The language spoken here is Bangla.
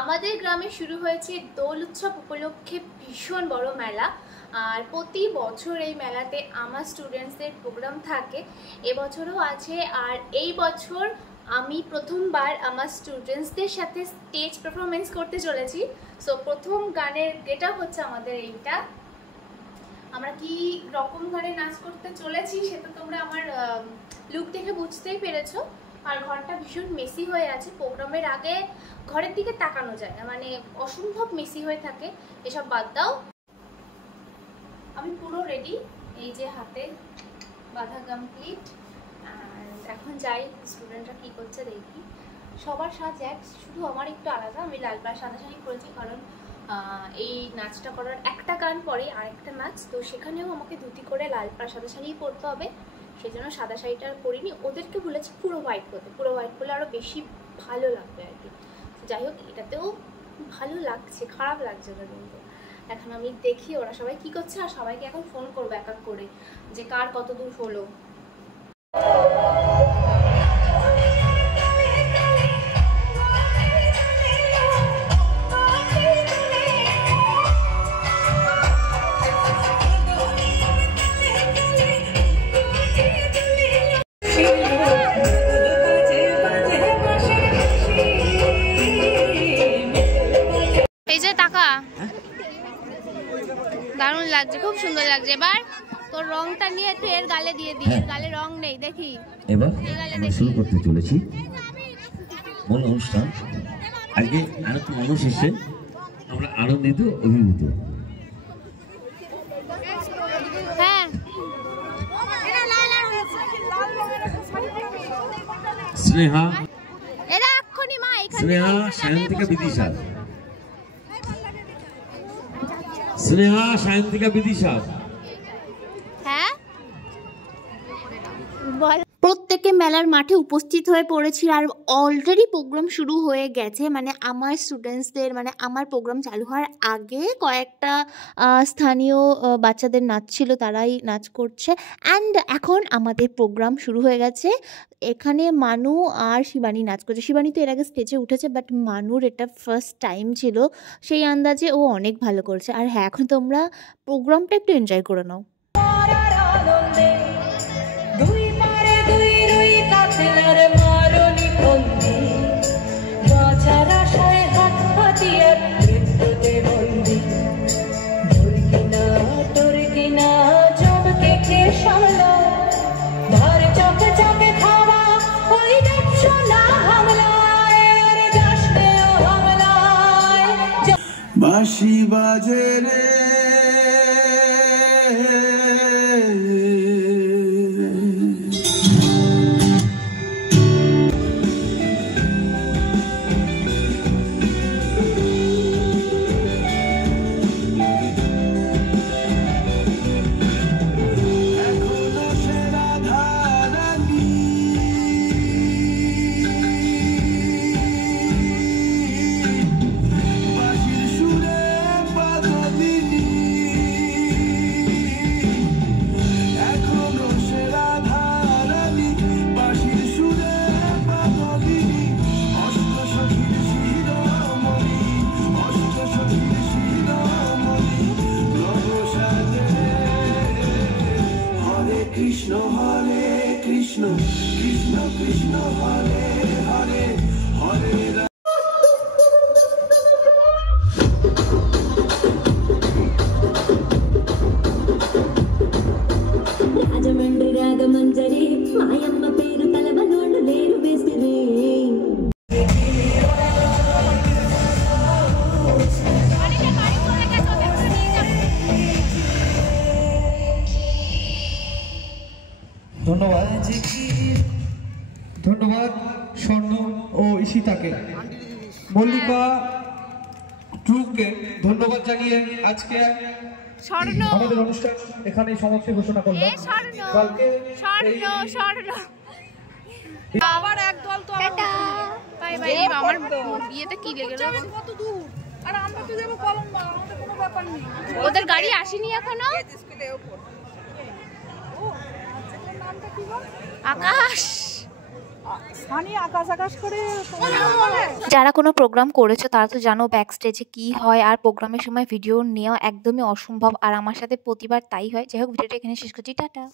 আমাদের গ্রামে শুরু হয়েছে দোল উৎসব উপলক্ষে ভীষণ বড় মেলা। আর প্রতি বছর এই মেলাতে আমার স্টুডেন্টসদের প্রোগ্রাম থাকে, এবছরও আছে। আর এই বছর আমি প্রথমবার আমার স্টুডেন্টসদের সাথে স্টেজ পারফরমেন্স করতে চলেছি। সো প্রথম গানের গেট আপ হচ্ছে আমাদের এইটা। আমরা কি রকম গানে নাচ করতে চলেছি সেটা তোমরা আমার লুক দেখে বুঝতেই পেরেছো। আর ঘরটা ভীষণ মেসি হয়ে আছে, প্রোগ্রামের আগে ঘরের দিকে তাকানো যায় না, মানে অসম্ভব মেসি হয়ে থাকে। এসব বাদ দাও, আমি পুরো রেডি, এই যে হাতে বাঁধা কমপ্লিট। আর এখন যাই স্টুডেন্টরা কি করছে দেখি। সবার সাজ এক, শুধু আমার একটু আলাদা। আমি লাল পাড় সাদা শাড়ি পরেছি, কারণ এই নাচটা করার একটা গান পরে আরেকটা নাচ, তো সেখানেও আমাকে ধুতি করে লাল পাড় সাদা শাড়িই পরতে হবে। সেই জন্য সাদা শাড়িটা আর পরিনি, ওদেরকে বলেছি পুরো হোয়াইট করতে। পুরো হোয়াইট করলে আরও বেশি ভালো লাগবে আর কি। যাই হোক, এটাতেও ভালো লাগছে, খারাপ লাগছে না কিন্তু। এখন আমি দেখি ওরা সবাই কি করছে, আর সবাইকে এখন ফোন করবো এক এক করে যে কার কত দূর হলো। দারুণ লাগছে, খুব সুন্দর লাগছে। এবার তোর রংটা নিয়ে একটু এর গালে দিয়ে দিই। এর গালে রং নেই, দেখি। এবার আমরা শুরু করতে চলেছি মূল অনুষ্ঠান। আজকে আরেকটু মানুষ এসে আমরা আনন্দিত, অভিভূত। হ্যাঁ, স্নেহা, এরা এক্ষুনি মা এখানে। স্নেহা, সায়ন্তিকা, বিদিশা। স্নেহা, সায়ন্তিকা, বিদিশা। হ্যাঁ বল। প্রত্যেকে মেলার মাঠে উপস্থিত হয়ে পড়েছিল, আর অলরেডি প্রোগ্রাম শুরু হয়ে গেছে। মানে আমার স্টুডেন্টসদের, মানে আমার প্রোগ্রাম চালু হওয়ার আগে কয়েকটা স্থানীয় বাচ্চাদের নাচ ছিল, তারাই নাচ করছে। অ্যান্ড এখন আমাদের প্রোগ্রাম শুরু হয়ে গেছে। এখানে মানু আর শিবানী নাচ করছে। শিবানী তো এর আগে স্টেজে উঠেছে, বাট মানুর এটা ফার্স্ট টাইম ছিল, সেই আন্দাজে ও অনেক ভালো করছে। আর হ্যাঁ, এখন তোমরা প্রোগ্রামটা একটু এনজয় করে নাও। বাঁশি বাজে রে Krishna Hare Krishna Krishna Krishna Hare Hare Hare Rama। Rajahmundry Ragamanjari మాయమ్మ పేరు తలవనోళ్ళు లేరు వేసిరి। ধন্যবাদ স্বর্ণ ও ঈশিতাকে, মল্লিকা ট্রুপকে ধন্যবাদ জানিয়ে আজকে আমাদের অনুষ্ঠান এখানে সমাপ্তি ঘোষণা করলাম। কালকে আবার একদল তো বাই বাই। আমার বিয়েতে কি লেগে গেল, কত দূর, আর আমরা তো যাব কলম্বা, আমাদের কোনো ব্যাপার নেই। ওদের গাড়ি আসেনি এখনো। আকাশ স্থানীয় আকাশ করে যারা কোনো প্রোগ্রাম করেছো তারা তো জানো ব্যাক স্টেজে কী হয়, আর প্রোগ্রামের সময় ভিডিও নেওয়া একদমই অসম্ভব, আর আমার সাথে প্রতিবার তাই হয়। যাই হোক, ভিডিওটা এখানে শেষ করছি, টাটা।